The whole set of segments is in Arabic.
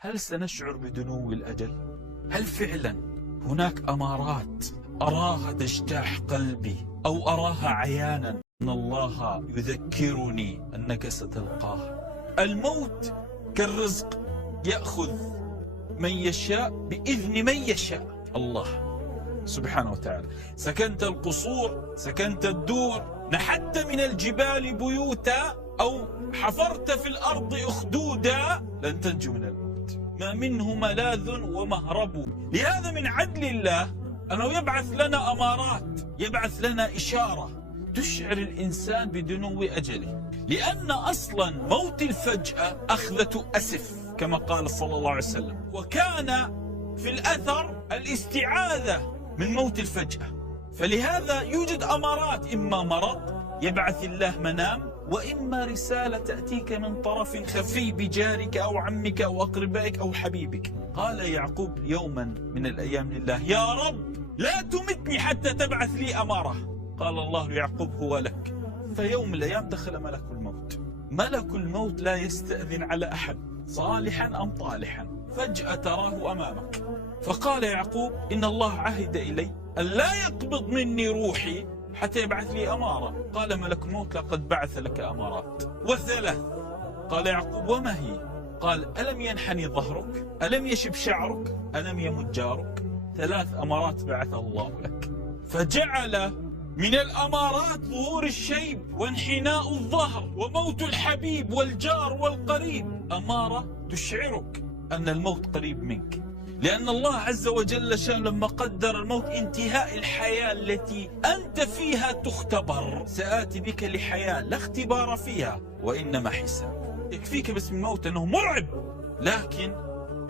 هل سنشعر بدنو الأجل؟ هل فعلا هناك أمارات أراها تجتاح قلبي أو أراها عيانا أن الله يذكرني أنك ستلقاه؟ الموت كالرزق يأخذ من يشاء بإذن من يشاء الله سبحانه وتعالى. سكنت القصور، سكنت الدور، نحت من الجبال بيوتا أو حفرت في الأرض أخدودا، لن تنجو من الموت. ما منه ملاذ ومهرب. لهذا من عدل الله أنه يبعث لنا أمارات، يبعث لنا إشارة تشعر الإنسان بدنو أجله. لأن أصلا موت الفجأة أخذة أسف كما قال صلى الله عليه وسلم، وكان في الأثر الاستعاذة من موت الفجأة. فلهذا يوجد أمارات، إما مرض يبعث الله منام، وإما رسالة تأتيك من طرف خفي بجارك أو عمك أو أقربائك أو حبيبك. قال يعقوب يوما من الأيام لله: يا رب لا تمتني حتى تبعث لي أمارة. قال الله ليعقوب: هو لك. فيوم من الأيام دخل ملك الموت. ملك الموت لا يستأذن على أحد، صالحا أم طالحا، فجأة تراه أمامك. فقال يعقوب: إن الله عهد إلي أن لا يقبض مني روحي حتى يبعث لي أمارة. قال ملك الموت: لقد بعث لك أمارات وثلاث. قال يعقوب: وما هي؟ قال: ألم ينحني ظهرك؟ ألم يشب شعرك؟ ألم يمت جارك؟ 3 أمارات بعثه الله لك. فجعل من الأمارات ظهور الشيب وانحناء الظهر وموت الحبيب والجار والقريب، أمارة تشعرك أن الموت قريب منك. لأن الله عز وجل شان لما قدر الموت انتهاء الحياة التي أنت فيها تختبر. سآتي بك لحياة لا اختبار فيها وإنما حساب. يكفيك باسم الموت أنه مرعب، لكن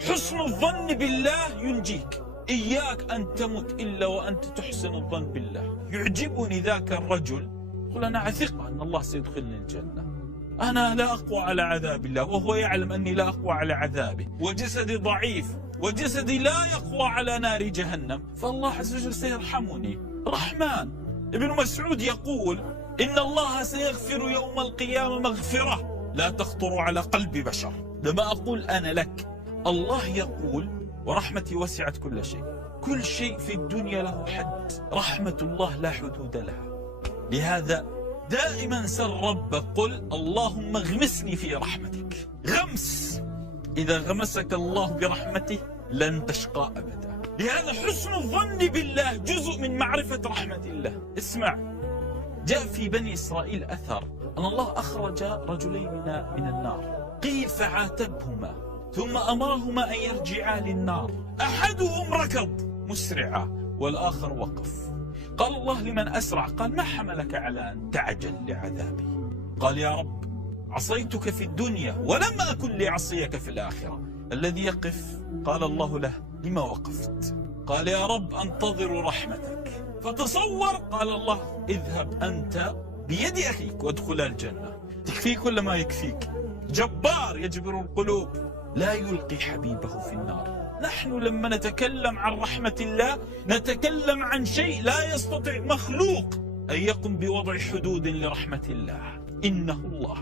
حسن الظن بالله ينجيك. إياك أن تمت إلا وأنت تحسن الظن بالله. يعجبني ذاك الرجل يقول: أنا أثق أن الله سيدخلني الجنة، أنا لا أقوى على عذاب الله، وهو يعلم أني لا أقوى على عذابه، وجسدي ضعيف، وجسدي لا يقوى على نار جهنم، فالله عز وجل سيرحمني. رحمن. ابن مسعود يقول: إن الله سيغفر يوم القيامة مغفرة لا تخطر على قلب بشر. لما أقول أنا لك، الله يقول: ورحمتي وسعت كل شيء. كل شيء في الدنيا له حد، رحمة الله لا حدود لها. لهذا دائما سل ربك، قل: اللهم اغمسني في رحمتك. غمس، إذا غمسك الله برحمته لن تشقى أبدا. لهذا حسن الظن بالله جزء من معرفة رحمة الله. اسمع، جاء في بني إسرائيل أثر أن الله أخرج رجلين من النار، قيل فعاتبهما ثم أمرهما أن يرجعا للنار. أحدهم ركض مسرعا والآخر وقف. قال الله: لمن أسرع؟ قال: ما حملك على أن تعجل لعذابي؟ قال: يا رب عصيتك في الدنيا ولم أكن لعصيك في الآخرة. الذي يقف قال الله له: لما وقفت؟ قال: يا رب أنتظر رحمتك. فتصور، قال الله: اذهب أنت بيد أخيك وادخل الجنة. تكفيك ولا ما يكفيك؟ جبار يجبر القلوب، لا يلقي حبيبه في النار. نحن لما نتكلم عن رحمة الله نتكلم عن شيء لا يستطيع مخلوق أن يقوم بوضع حدود لرحمة الله. إنه الله